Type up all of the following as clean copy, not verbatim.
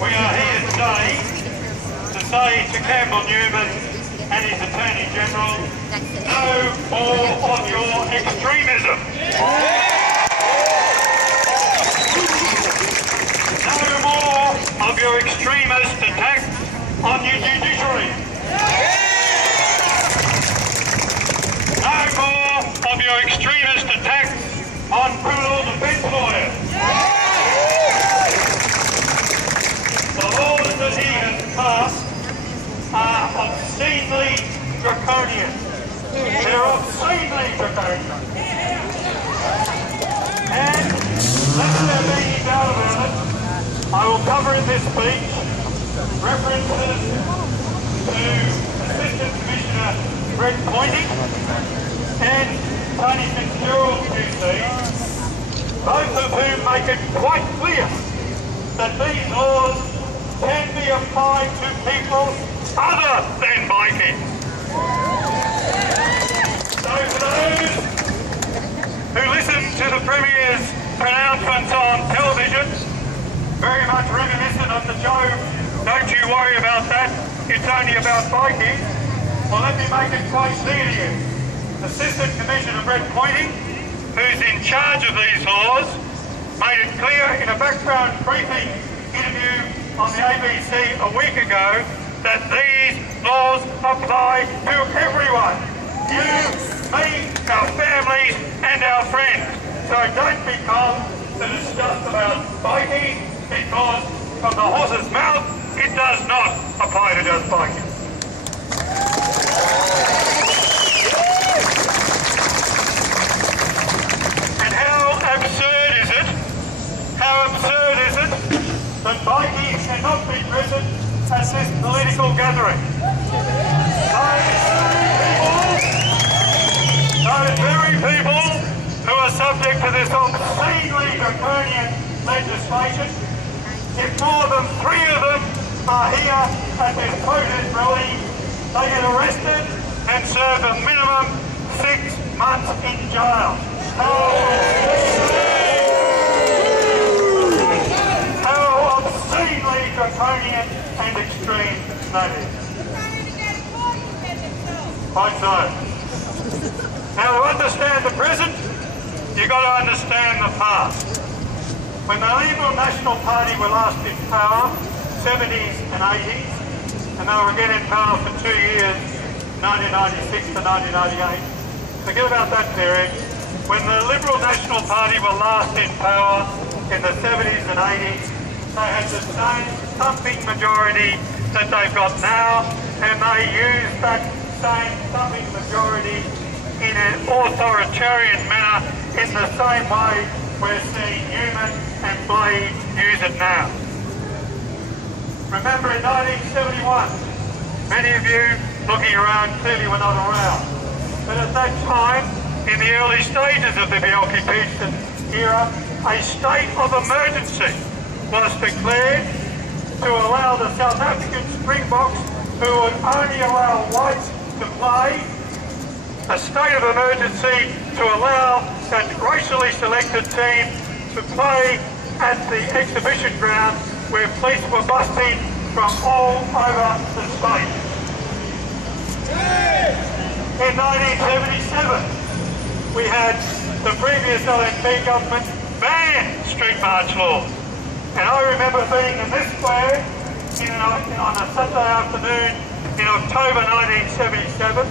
We are here today to say to Campbell, Newman and his Attorney-General, no more of your extremism. No more of your extremist attacks on your judiciary. No more of your extremist attacks on criminal defence lawyers. The laws that he has passed are obscenely draconian. They're obscenely draconian. And let there be any doubt about it, I will cover in this speech references to Assistant Commissioner Brett Pointing and Tony Fitzgerald QC, both of whom make it quite clear that these laws can be applied to people other than bikie. So for those who listen to the Premier's pronouncements on television, very much reminiscent of the show, don't you worry about that, it's only about bikies. Well, let me make it quite clear to you. Assistant Commissioner Brett Pointing, who's in charge of these laws, made it clear in a background briefing interview on the ABC a week ago that these laws apply to everyone. You, me, our families and our friends. So don't be calm that it's just about bikies, because from the horse's mouth it does not apply to just bikies. And how absurd is it that bikies cannot be present at this political gathering? Those very people who are subject to this obscenely draconian legislation, if more than 3 of them are here at this protest rally, they get arrested and serve a minimum 6 months in jail. How obscenely draconian and extreme that is. Quite so. Now to understand the present, you've got to understand the past. When the Liberal National Party were last in power, 70s and 80s, and they were again in power for 2 years, 1996 to 1998, forget about that period. When the Liberal National Party were last in power in the 70s and 80s, they had the same thumping majority that they've got now, and they used that same thumping majority in an authoritarian manner in the same way we're seeing Newman and Bleijie use it now. Remember in 1971, many of you looking around clearly were not around, but at that time, in the early stages of the Bikie era, a state of emergency was declared to allow the South African Springboks, who would only allow whites to play, a state of emergency to allow that racially selected team to play at the exhibition ground where police were busting from all over the state. In 1977, we had the previous LNP government ban street march laws. And I remember being in this square on a Saturday afternoon in October 1977,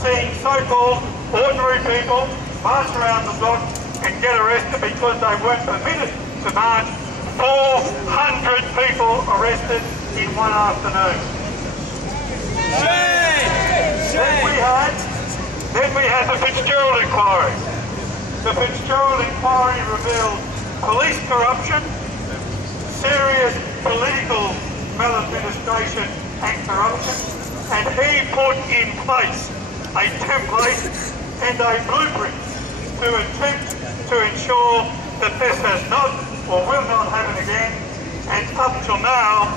seeing so-called ordinary people march around the block and get arrested because they weren't permitted to march. 400 people arrested in one afternoon. Then we had the Fitzgerald inquiry. The Fitzgerald inquiry revealed police corruption, serious political maladministration and corruption, and he put in place a template and a blueprint to attempt to ensure that this has not or will not happen again, and up till now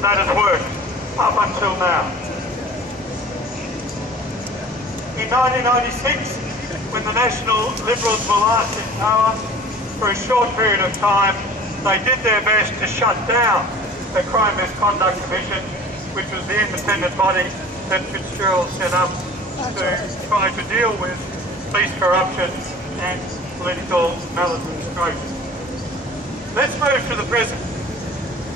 that has worked, up until now. In 1996, when the National Liberals were last in power, for a short period of time, they did their best to shut down the Crime Misconduct Commission, which was the independent body that Fitzgerald set up to try to deal with police corruption and political maladministration. Let's move to the present.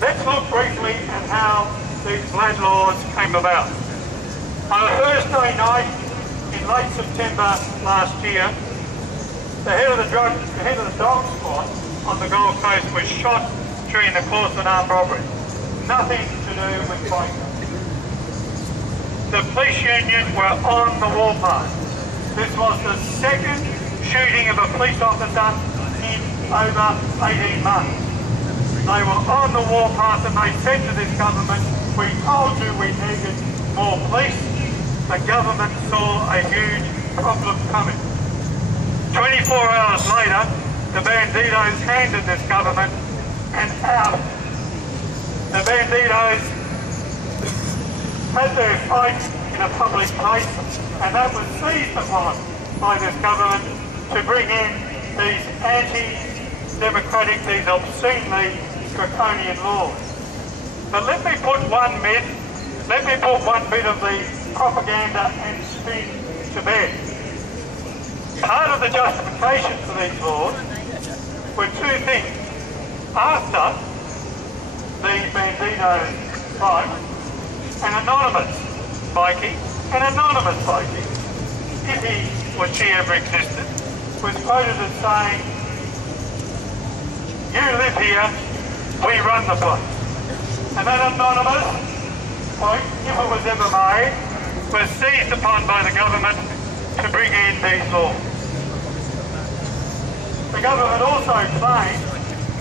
Let's look briefly at how these VLAD laws came about. On a Thursday night in late September last year, the head of the dog squad on the Gold Coast was shot during the course of an armed robbery. Nothing to do with biking. The police union were on the warpath. This was the second shooting of a police officer in over 18 months. They were on the warpath and they said to this government, we told you we needed more police. The government saw a huge problem coming. 24 hours later, the banditos handed this government an out. The banditos had their fight in a public place, and that was seized upon by this government to bring in these anti-democratic, these obscenely draconian laws. But let me put one bit of the propaganda and spin to bed. Part of the justification for these laws were two things. After the bandito fight, an anonymous bikie, if he or she ever existed, was quoted as saying, you live here, we run the place. And that anonymous quote, if it was ever made, was seized upon by the government to bring in these laws. The government also claimed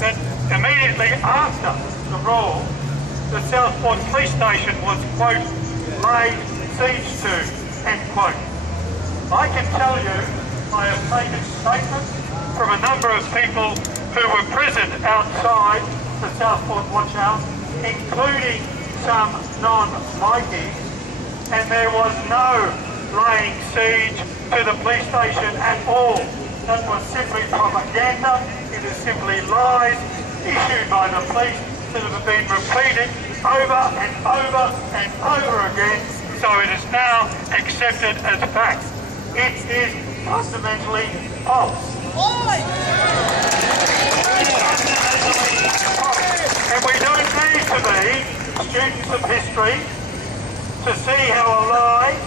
that immediately after the rule, the Southport police station was, quote, laid siege to, end quote. I can tell you, I have taken statements from a number of people who were present outside the Southport watchout, including some non-bikies, and there was no laying siege to the police station at all. That was simply propaganda. It is simply lies issued by the police that have been repeated over and over and over again, so it is now accepted as fact. It is fundamentally false. And we don't need to be students of history to see how a lie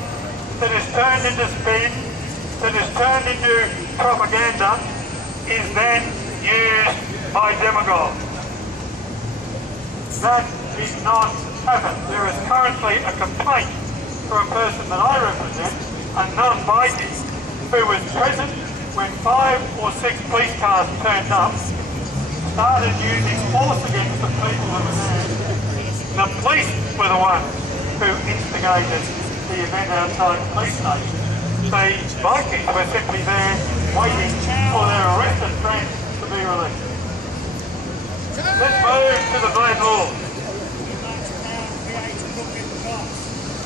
that is turned into spin, that is turned into propaganda, is then used by demagogues. That did not happen. There is currently a complaint from a person that I represent, a non-bikie, who was present when 5 or 6 police cars turned up, started using force against the people who were there. The police were the ones who instigated the event outside the police station. The bikies were simply there waiting for their arrested friends to be released. Let's move to the VLAD laws.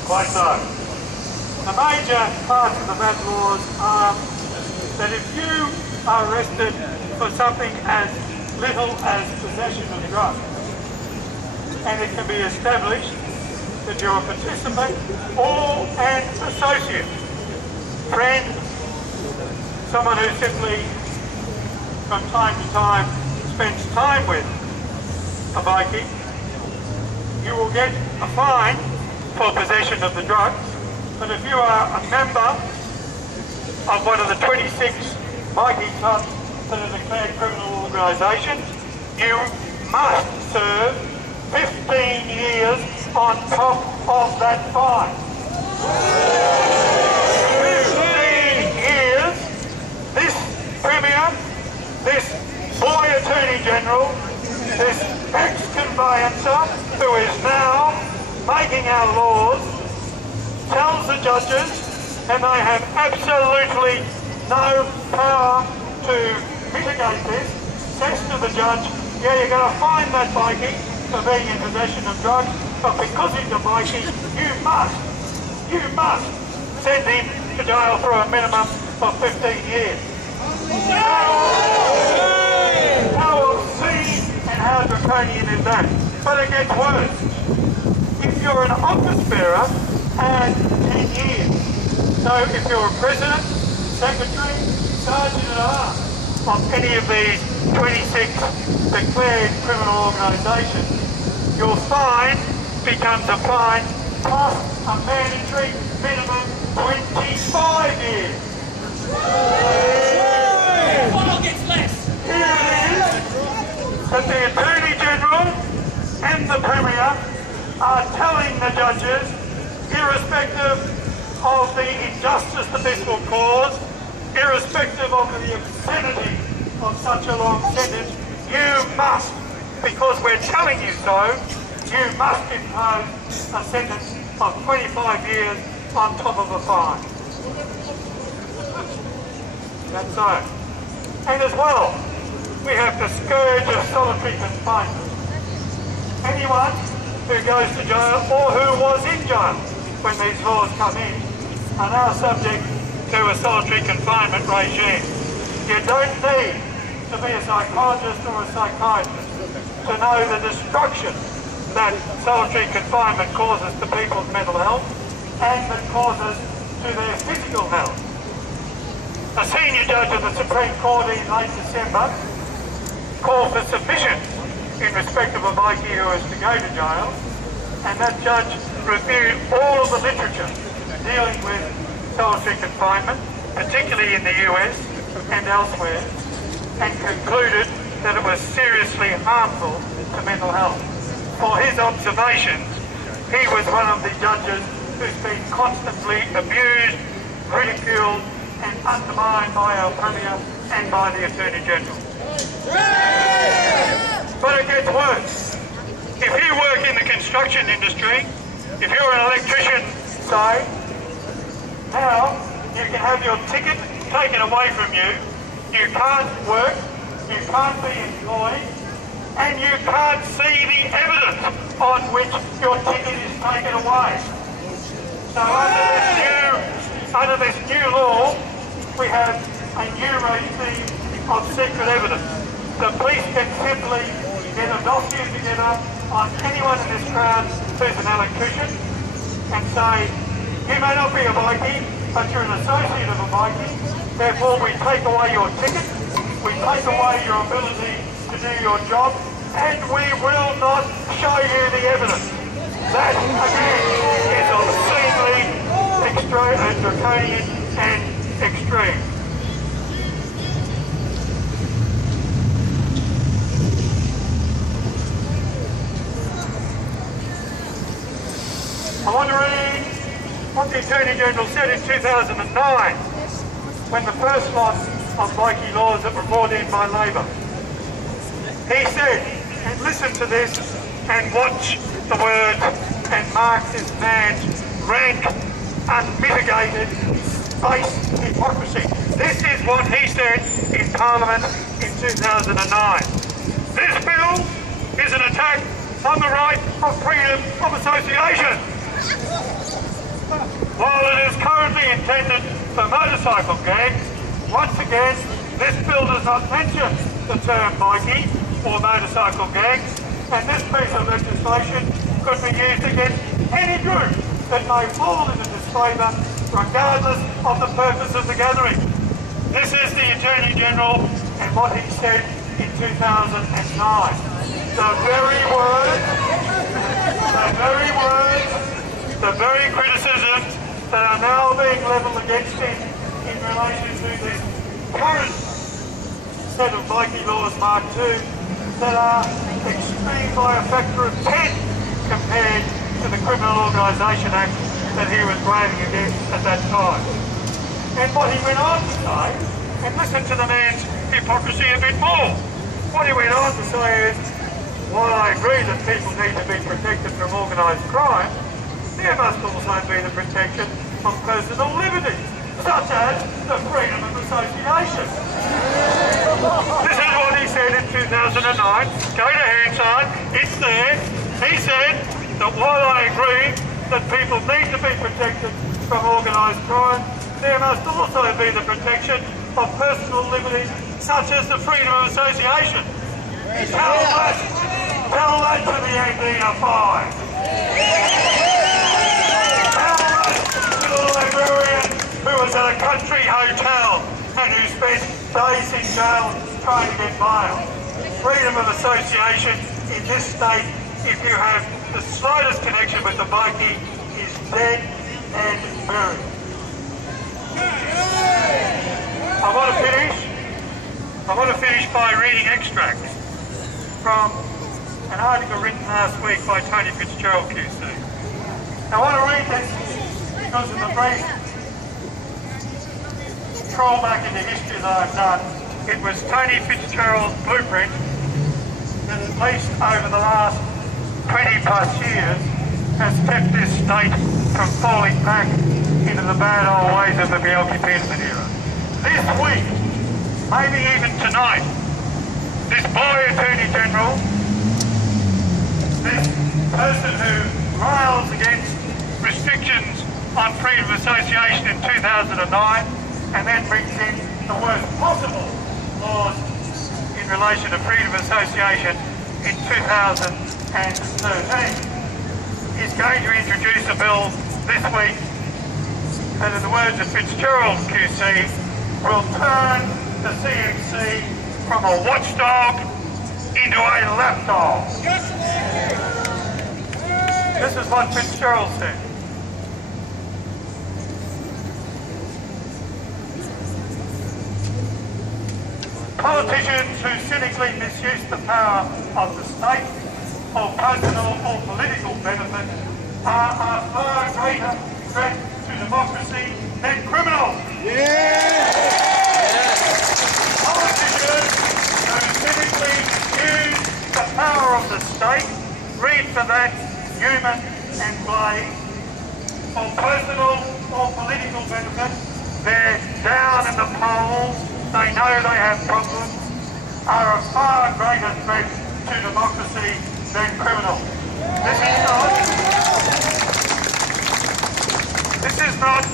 Quite so. The major parts of the VLAD laws are that if you are arrested for something as little as possession of drugs, and it can be established that you're a participant or an associate, friend, someone who simply from time to time spends time with a bikie, you will get a fine for possession of the drugs. But if you are a member of one of the 26 bikie clubs that are declared criminal organisations, you must serve 15 years on top of that fine. 15 years. This Premier, this boy Attorney-General, this ex-conveyancer who is now making our laws, tells the judges, and they have absolutely no power to mitigate this, says to the judge, yeah, you're going to fine that bikie for being in possession of drugs, but because he's a bikie, you must send him to jail for a minimum of 15 years. How obscene and how draconian is that? But it gets worse. If you're an office bearer, add 10 years. So if you're a president, secretary, sergeant-at-arms of any of these 26 declared criminal organisations, your fine becomes a fine plus a mandatory minimum 25 years. File gets less. Here it is that the Attorney-General and the Premier are telling the judges, irrespective of the injustice that this will cause, irrespective of the obscenity of such a long sentence, you must, because we're telling you so, you must impose a sentence of 25 years on top of a fine. That's so. And as well, we have the scourge of solitary confinement. Anyone who goes to jail or who was in jail when these laws come in are now subject to a solitary confinement regime. You don't need to be a psychologist or a psychiatrist to know the destruction that solitary confinement causes to people's mental health and that causes to their physical health. A senior judge of the Supreme Court in late December called for submissions in respect of a bikie who is to go to jail, and that judge reviewed all of the literature dealing with solitary confinement, particularly in the US and elsewhere, and concluded that it was seriously harmful to mental health. For his observations, he was one of the judges who's been constantly abused, ridiculed and undermined by our Premier and by the Attorney-General. But it gets worse. If you work in the construction industry, if you're an electrician, say, now you can have your ticket taken away from you, you can't work, you can't be employed, and you can't see the evidence on which your ticket is taken away. So under this new law, we have a new regime of secret evidence. The police can simply get a dossier together on anyone in this crowd who's an electrician and say, you may not be a bikie, but you're an associate of a bikie, therefore we take away your ticket, we take away your ability to do your job, and we will not show you the evidence. That, again, is obscenely draconian and extreme. I want to read what the Attorney-General said in 2009 when the first lot of Bikie laws that were brought in by Labor. He said, and listen to this and watch the words and mark this man's rank, unmitigated, base hypocrisy. This is what he said in Parliament in 2009. This bill is an attack on the right of freedom of association. While it is currently intended for motorcycle gangs, once again, this bill does not mention the term bikie or motorcycle gangs, and this piece of legislation could be used against any group that may fall into disfavour regardless of the purpose of the gathering. This is the Attorney-General and what he said in 2009. The very criticisms that are now being levelled against him in relation to this current set of Bikie laws Mark II that are extreme by a factor of 10 compared to the Criminal Organisation Act that he was raving against at that time. And what he went on to say, and listen to the man's hypocrisy a bit more, what he went on to say is, while I agree that people need to be protected from organised crime, there must also be the protection of personal liberties, such as the freedom of association. This is what he said in 2009. Go to Hansard, it's there. He said that while I agree that people need to be protected from organised crime, there must also be the protection of personal liberties, such as the freedom of association. Tell that to the 1805. Little librarian who was at a country hotel and who spent days in jail trying to get bail. Freedom of association in this state, if you have the slightest connection with the bikie, is dead and buried. I want to finish by reading extracts from an article written last week by Tony Fitzgerald QC. I want to read this because of the brief troll back into history that I've done. It was Tony Fitzgerald's blueprint that at least over the last 20 plus years has kept this state from falling back into the bad old ways of the Bikie era. This week, maybe even tonight, this boy Attorney-General, this person who rails against restrictions on freedom of association in 2009 and then brings in the worst possible laws in relation to freedom of association in 2013, is going to introduce a bill this week that, in the words of Fitzgerald QC, will turn the CMC from a watchdog into a lapdog. This is what Fitzgerald said. Politicians who cynically misuse the power of the state for personal or political benefit are a far greater threat to democracy than criminals. Politicians who cynically use the power of the state, read for that Newman and Bleijie, for personal or political benefit, they're down in the polls, they know they have problems, are a far greater threat to democracy than criminals. This is not